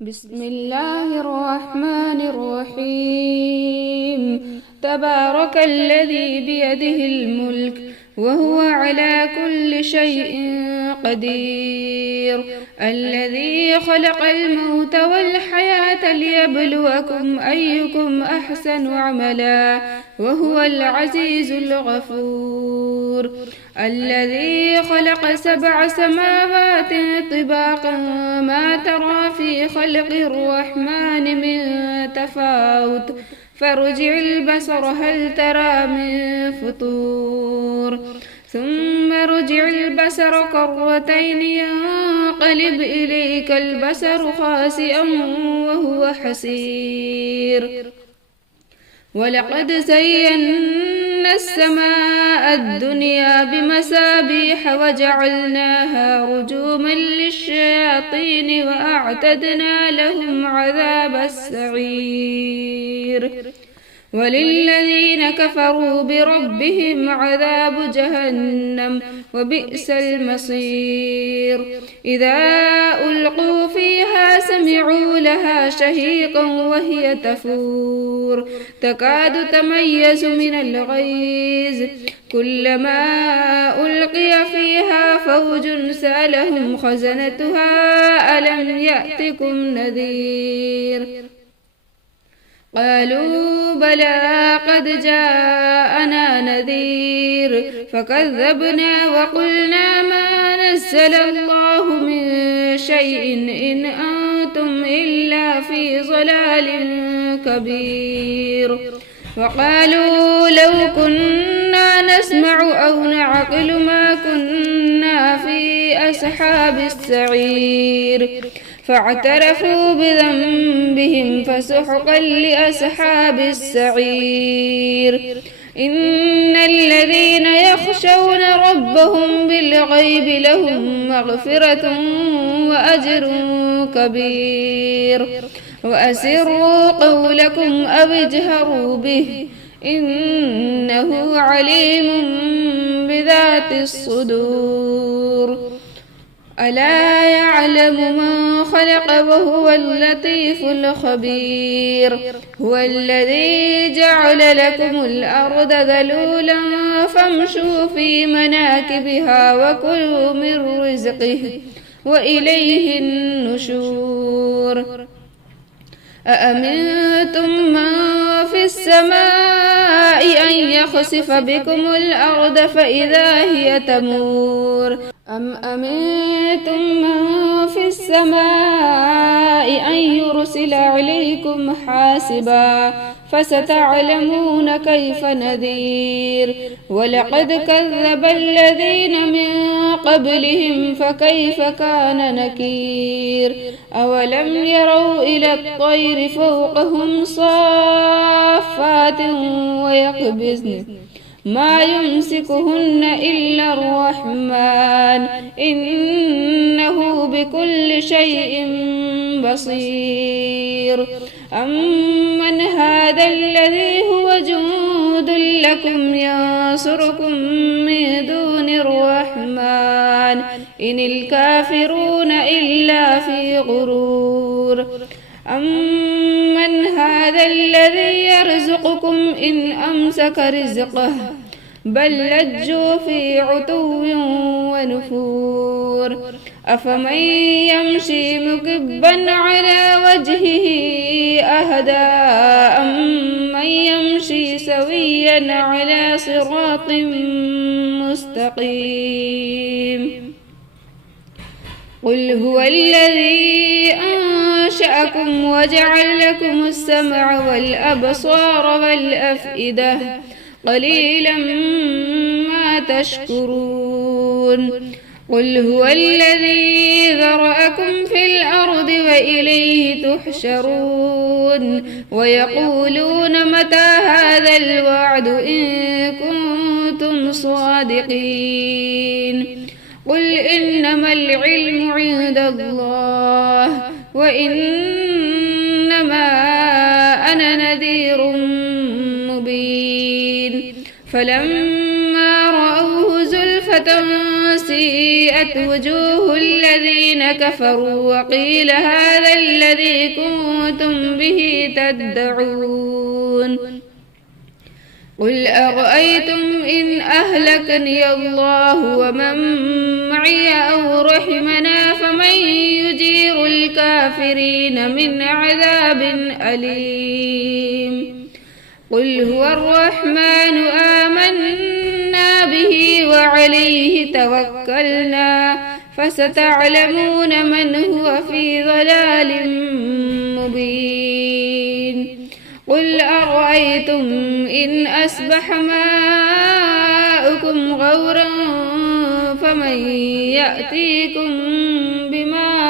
بسم الله الرحمن الرحيم. تبارك الذي بيده الملك وهو على كل شيء قدير، الذي خلق الموت والحياة ليبلوكم أيكم أحسن عملا وهو العزيز الغفور، الذي خلق 7 سماوات طباقا ما ترى في خلق الرحمن من تفاوت فارجع البصر هل ترى من فطور ثم ارجع البصر كرتين ينقلب إليك البصر خاسئا وهو حسير. ولقد زينا السماء الدنيا بمصابيح وجعلناها رجوما للشياطين وأعتدنا لهم عذاب السعير. وللذين كفروا بربهم عذاب جهنم وبئس المصير. إذا ألقوا فيها سمعوا لها شهيقا وهي تفور تكاد تميز من الغيظ كلما ألقي فيها فوج سألهم خزنتها ألم يأتكم نذير؟ قالوا بلى قد جاءنا نذير فكذبنا وقلنا ما نزل الله من شيء إن أنتم إلا في ضلال كبير. وقالوا لو كنا نسمع أو نعقل ما كنا في أصحاب السعير فاعترفوا بذنبهم فسحقا لأصحاب السعير. إن الذين يخشون ربهم بالغيب لهم مغفرة وأجر كبير. وأسروا قولكم أو اجهروا به إنه عليم بذات الصدور. ألا يعلم من خلق وهو اللطيف الخبير. هو الذي جعل لكم الأرض ذلولا فامشوا في مناكبها وكلوا من رزقه وإليه النشور. أأمنتم من في السماء أن يخسف بكم الأرض فإذا هي تمور أم أمنتم من في السماء أن يرسل عليكم حاسبا فستعلمون كيف نذير. ولقد كذب الذين من قبلهم فكيف كان نكير. أولم يروا إلى الطير فوقهم صافات ويقبضن ما يمسكهن إلا الرحمن إنه بكل شيء بصير. أمن هذا الذي هو جند لكم ينصركم من دون الرحمن إن الكافرون إلا في غرور. أمن هذا الذي يرزقكم إن أمسك رزقه بل لجوا في عتو ونفور. أفمن يمشي مكبا على وجهه أهدى أمن يمشي سويا على صراط مستقيم. قل هو الذي أنشأكم وجعل لكم السمع والأبصار والأفئدة قليلا ما تشكرون. قل هو الذي ذرأكم في الأرض وإليه تحشرون. ويقولون متى هذا الوعد إن كنتم صادقين. قل إنما العلم عند الله وإنما أنا نذير مبين. فلما رأوه زلفة سيئت وجوه الذين كفروا وقيل هذا الذي كنتم به تدعون قل أرأيتم إن أهلكني الله ومن معي أو رحمنا فمن يجير الكافرين من عذاب أليم قل هو الرحمن آمنا به وعليه توكلنا فستعلمون من هو في ضلال مبين قل أرأيتم إن أصبح ماؤكم غورا فمن يأتيكم بماء